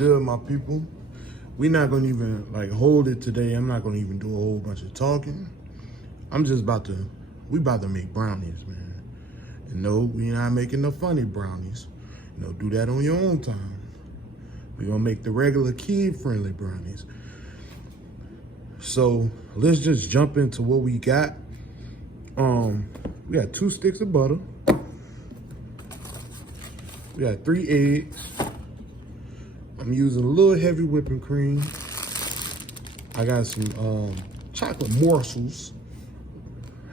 good, my people? We're not gonna even like hold it today. I'm not gonna even do a whole bunch of talking. I'm just we about to make brownies, man. And no, we're not making the funny brownies. You know, do that on your own time. We're gonna make the regular kid-friendly brownies. So let's just jump into what we got. We got 2 sticks of butter. We got 3 eggs. I'm using a little heavy whipping cream. I got some chocolate morsels.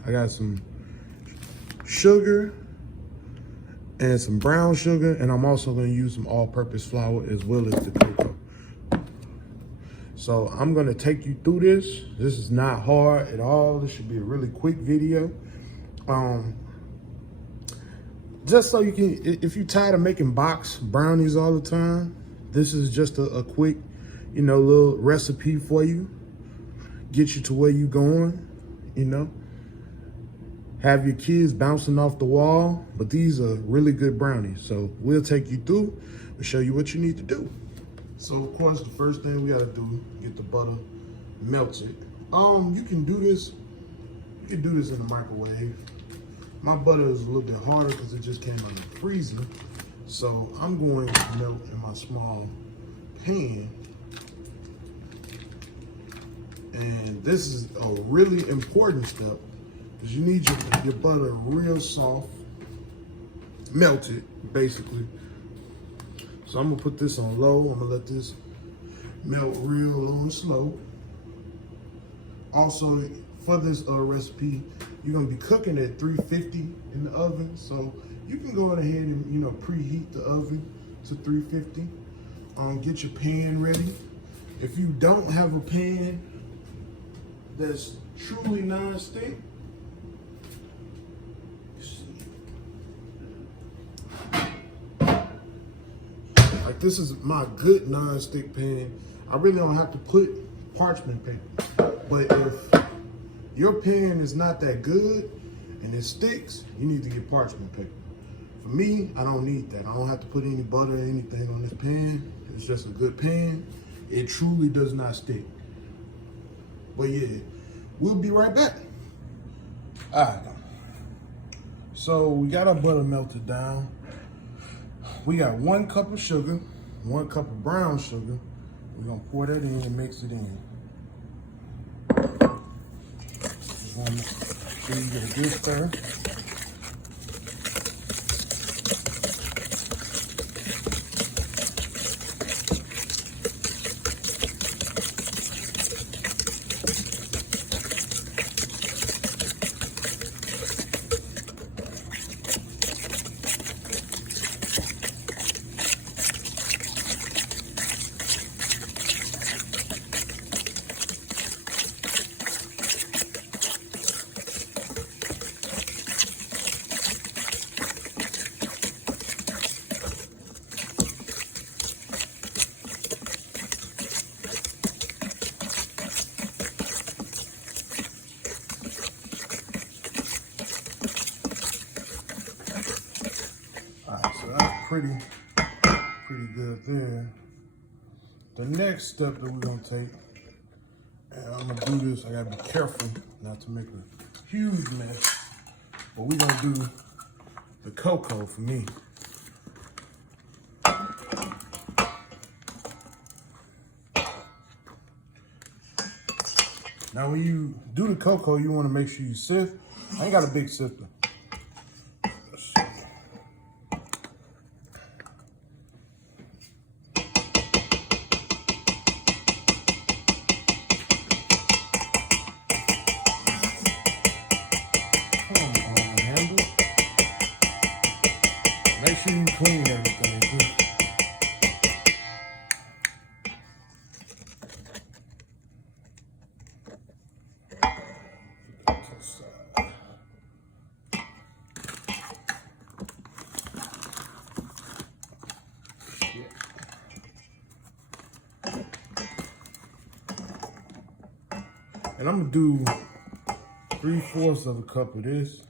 I got some sugar and some brown sugar, and I'm also gonna use some all-purpose flour as well as the cocoa. So I'm gonna take you through this. This is not hard at all. This should be a really quick video. Just so you can, if you're tired of making box brownies all the time, this is just a quick, you know, little recipe for you. Get you to where you going, you know. Have your kids bouncing off the wall, but these are really good brownies. So we'll take you through and show you what you need to do. So of course, the first thing we gotta do, get the butter melted. You can do this in the microwave. My butter is a little bit harder because it just came out of the freezer. So I'm going to melt in my small pan. And this is a really important step because you need your butter real soft, melted, basically. So I'm gonna put this on low. I'm gonna let this melt real low and slow. Also, for this recipe, you're gonna be cooking at 350 in the oven. So you can go ahead and, you know, preheat the oven to 350. Get your pan ready. If you don't have a pan that's truly non-stick, like this is my good non-stick pan. I really don't have to put parchment paper. But if your pan is not that good and it sticks, you need to get parchment paper. For me, I don't need that. I don't have to put any butter or anything on this pan. It's just a good pan. It truly does not stick. But yeah, we'll be right back. All right. So we got our butter melted down. We got 1 cup of sugar, 1 cup of brown sugar. We're gonna pour that in and mix it in. Just wanna make sure you get a good stir. Pretty good there. The next step that we're gonna take, and I'm gonna do this, I gotta be careful not to make a huge mess, but we're gonna do the cocoa for me. Now when you do the cocoa, you wanna make sure you sift. I ain't got a big sifter. Make sure you clean everything too. And I'm gonna do 3/4 of a cup of this.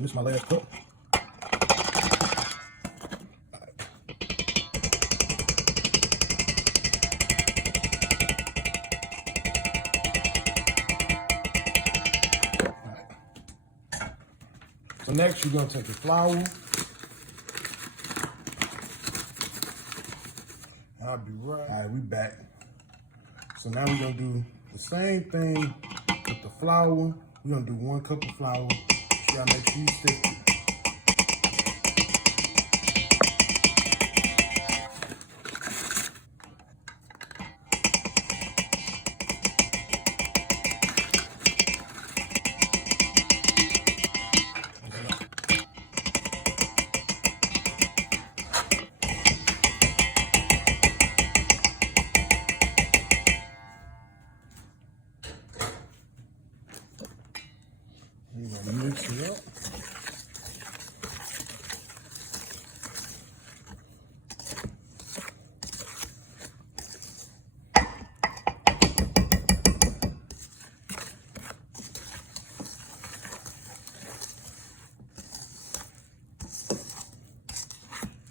And this is my last cup. So next you're gonna take your flour. I'll be right. All right, we back. So now we're gonna do the same thing with the flour. We're gonna do 1 cup of flour. You gotta make sure you stick it. You're gonna mix it up.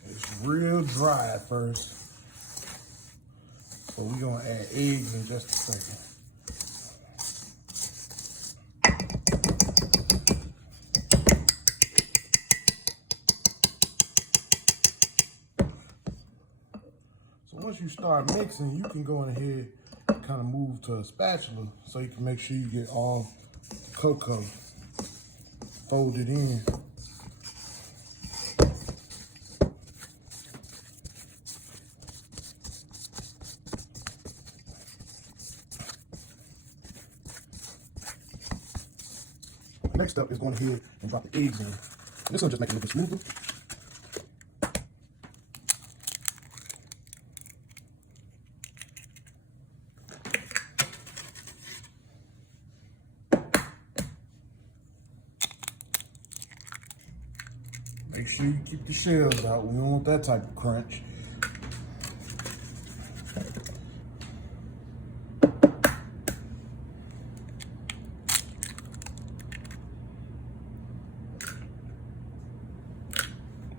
It's real dry at first. So we're gonna add eggs in just a second. Once you start mixing, you can go ahead and kind of move to a spatula so you can make sure you get all the cocoa folded in. Next up is going ahead and drop the eggs in. This will just make it a little bit smoother. Make sure you keep the shells out. We don't want that type of crunch.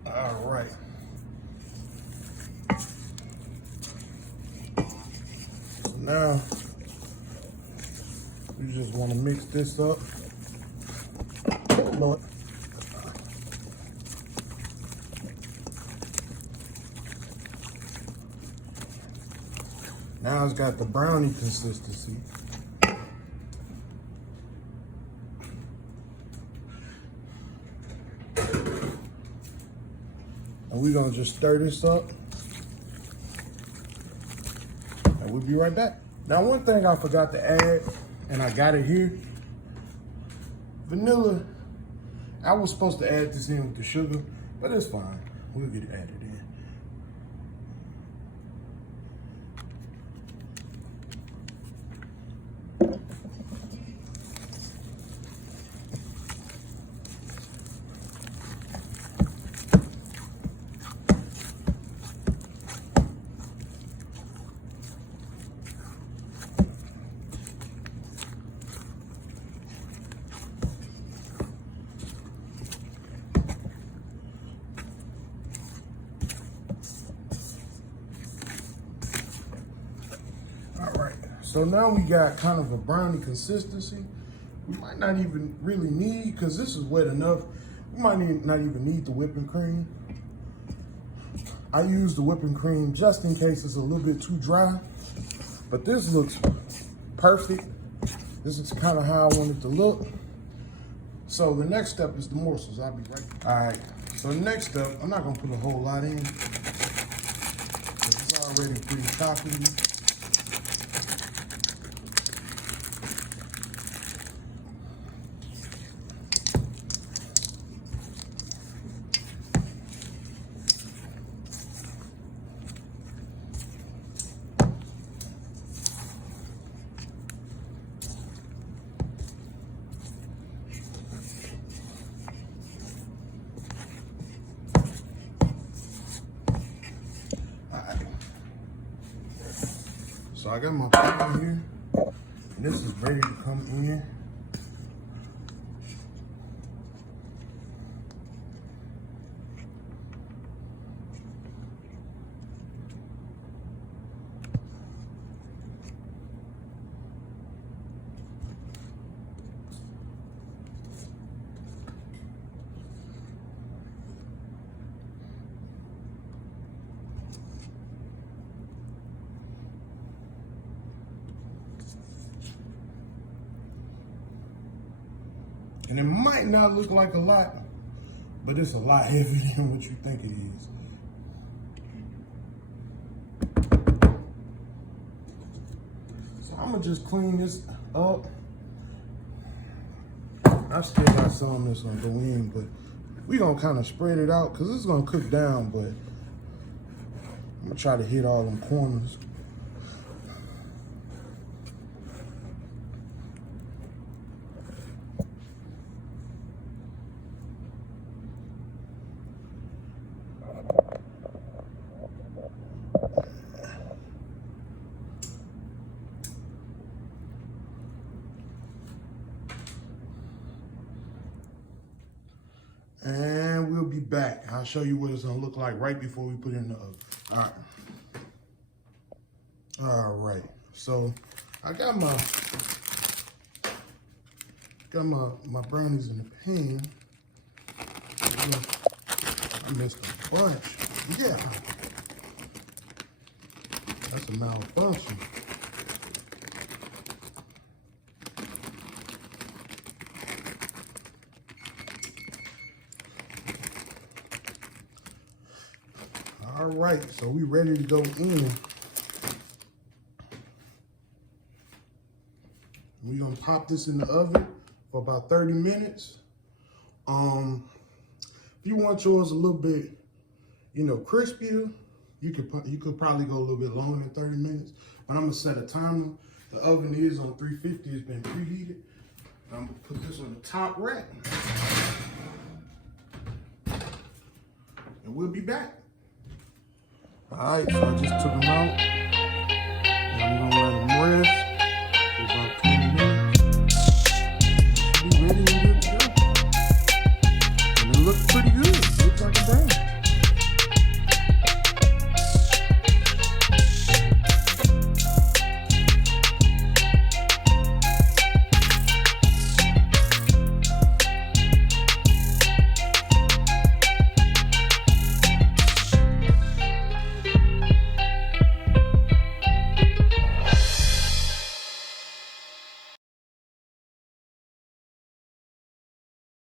All right. So now, you just want to mix this up. Oh, Lord. Now it's got the brownie consistency. And we're gonna just stir this up. And we'll be right back. Now, one thing I forgot to add, and I got it here, vanilla. I was supposed to add this in with the sugar, but it's fine. We'll get it added in. So now we got kind of a brownie consistency. We might not even really need, because this is wet enough, we might not even need the whipping cream. I use the whipping cream just in case it's a little bit too dry, but this looks perfect. This is kind of how I want it to look. So the next step is the morsels. I'll be right back. All right, so next up, I'm not gonna put a whole lot in, because it's already pretty chocolatey. So I got my pan here, and this is ready to come in. And it might not look like a lot, but it's a lot heavier than what you think it is. So I'm gonna just clean this up. I still got some that's gonna go in, but we gonna kind of spread it out because it's gonna cook down, but I'm gonna try to hit all them corners. And we'll be back. I'll show you what it's gonna look like right before we put it in the oven. All right. So I got my brownies in the pan. I missed a bunch. Yeah. That's a malfunction. All right, so we ready to go in. We're gonna pop this in the oven for about 30 minutes. If you want yours a little bit, crispier, you could probably go a little bit longer than 30 minutes. But I'm gonna set a timer. The oven is on 350. It's been preheated. I'm gonna put this on the top rack, and we'll be back. All right, so I just took them out.